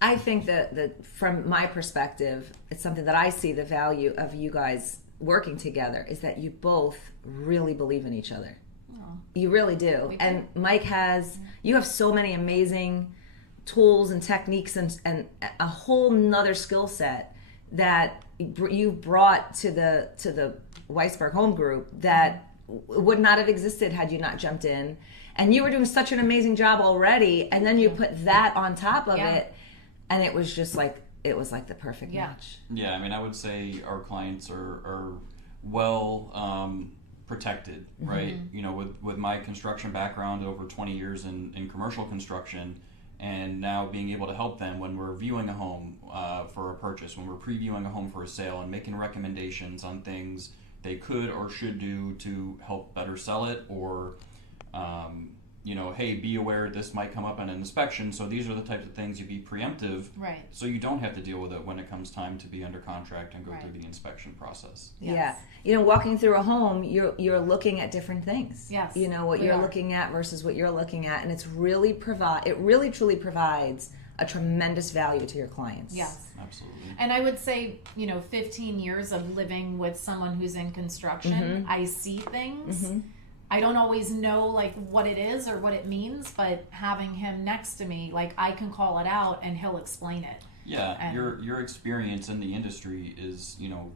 I think that from my perspective, it's something that I see the value of you guys working together is that you both really believe in each other. You really do. And Mike you have so many amazing tools and techniques and a whole nother skill set that you brought to the Weisberg Home Group that would not have existed had you not jumped in. And you were doing such an amazing job already, and then you put that on top of it, and it was just like the perfect match. Yeah, I mean, I would say our clients are well protected, right? You know, with my construction background, over 20 years in commercial construction, and now being able to help them when we're viewing a home for a purchase, when we're previewing a home for a sale, and making recommendations on things they could or should do to help better sell it, or you know, hey, be aware this might come up in an inspection, so these are the types of things you be preemptive, right? So you don't have to deal with it when it comes time to be under contract and go through the inspection process. Yes. Yeah, you know, walking through a home, you're looking at different things. Yes, you know what you're looking at versus what you're looking at, and it really truly provides a tremendous value to your clients. Yes, absolutely. And I would say, you know, 15 years of living with someone who's in construction, I see things. I don't always know like what it is or what it means, but having him next to me, like I can call it out and he'll explain it. Yeah, and your experience in the industry is, you know,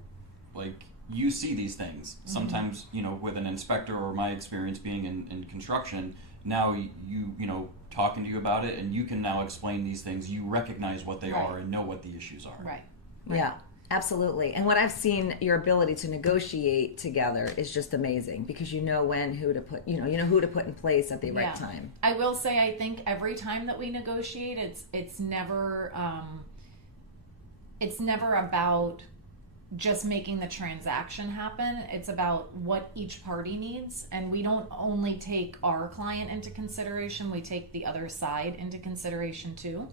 like you see these things. Sometimes, you know, with an inspector or my experience being in construction, now you know, talking to you about it, and you can now explain these things. You recognize what they are and know what the issues are. Right. Yeah. Absolutely. And what I've seen, your ability to negotiate together is just amazing, because you know who to put in place at the right time. I will say, I think every time that we negotiate, it's never about just making the transaction happen. It's about what each party needs, and we don't only take our client into consideration, we take the other side into consideration too.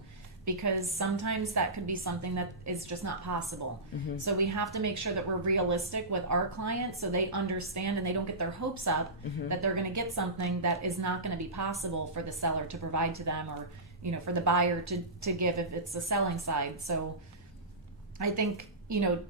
Because sometimes that could be something that is just not possible. So we have to make sure that we're realistic with our clients so they understand and they don't get their hopes up that they're going to get something that is not going to be possible for the seller to provide to them, or, you know, for the buyer to give if it's the selling side. So I think, you know,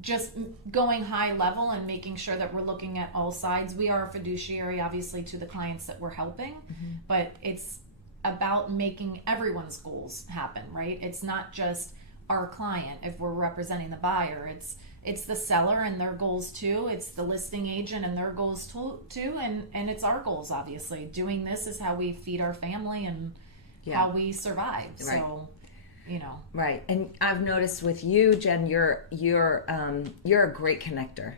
just going high level and making sure that we're looking at all sides. We are a fiduciary, obviously, to the clients that we're helping, but it's about making everyone's goals happen, right? It's not just our client if we're representing the buyer. It's the seller and their goals too. It's the listing agent and their goals too, and it's our goals, obviously. Doing this is how we feed our family and how we survive. Right. So, you know. Right. And I've noticed with you, Jen, you're a great connector.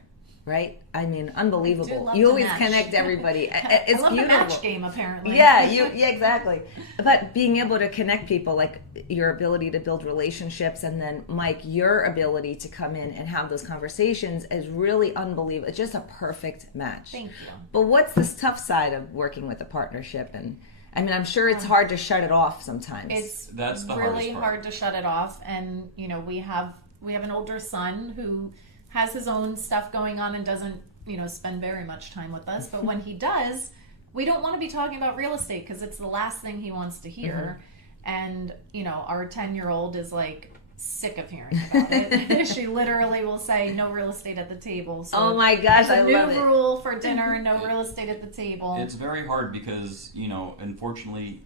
Right? I mean, unbelievable. You always connect everybody. It's I love beautiful. The match game, apparently. Yeah, exactly. But being able to connect people, like your ability to build relationships, and then Mike, your ability to come in and have those conversations is really unbelievable. It's just a perfect match. Thank you. But what's this tough side of working with a partnership? And I mean, I'm sure it's hard to shut it off sometimes. That's the really hardest part. hard to shut it off. And you know, we have an older son who has his own stuff going on and doesn't, you know, spend very much time with us. But when he does, we don't want to be talking about real estate because it's the last thing he wants to hear. And, you know, our 10-year-old is like sick of hearing about it. She literally will say, no real estate at the table. So oh my gosh, I love it. There's a new rule for dinner, no real estate at the table. It's very hard because, you know, unfortunately,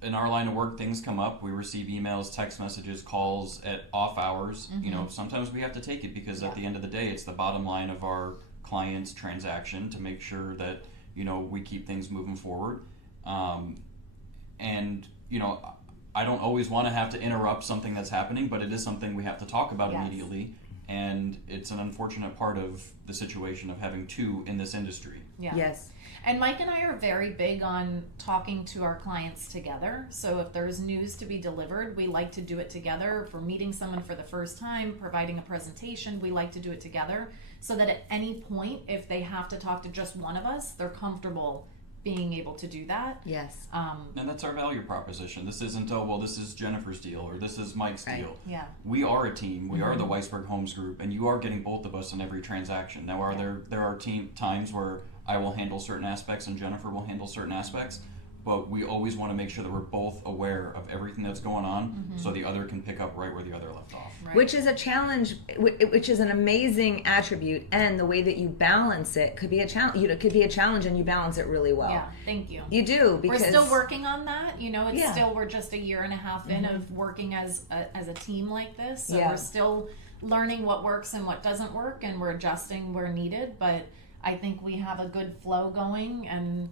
in our line of work, things come up. We receive emails, text messages, calls at off hours. You know, sometimes we have to take it because at the end of the day, it's the bottom line of our client's transaction to make sure that, you know, we keep things moving forward. And, you know, I don't always want to have to interrupt something that's happening, but it is something we have to talk about immediately. And it's an unfortunate part of the situation of having two in this industry. Yeah. Yes. And Mike and I are very big on talking to our clients together. So if there's news to be delivered, we like to do it together. If we're meeting someone for the first time, providing a presentation, we like to do it together so that at any point, if they have to talk to just one of us, they're comfortable being able to do that. Yes. And that's our value proposition. This isn't, oh, well, this is Jennifer's deal or this is Mike's deal. Yeah. We are a team. We are the Weisberg Homes Group, and you are getting both of us in every transaction. Now, there are times where I will handle certain aspects and Jennifer will handle certain aspects, but we always want to make sure that we're both aware of everything that's going on, so the other can pick up right where the other left off. Right. Which is a challenge, which is an amazing attribute, and the way that you balance it could be a challenge. It could be a challenge, and you balance it really well. Yeah, thank you. You do, because we're still working on that. It's Yeah. still, we're just a year and a half in of working as a team like this. So Yeah. we're still learning what works and what doesn't work, and we're adjusting where needed. But I think we have a good flow going, and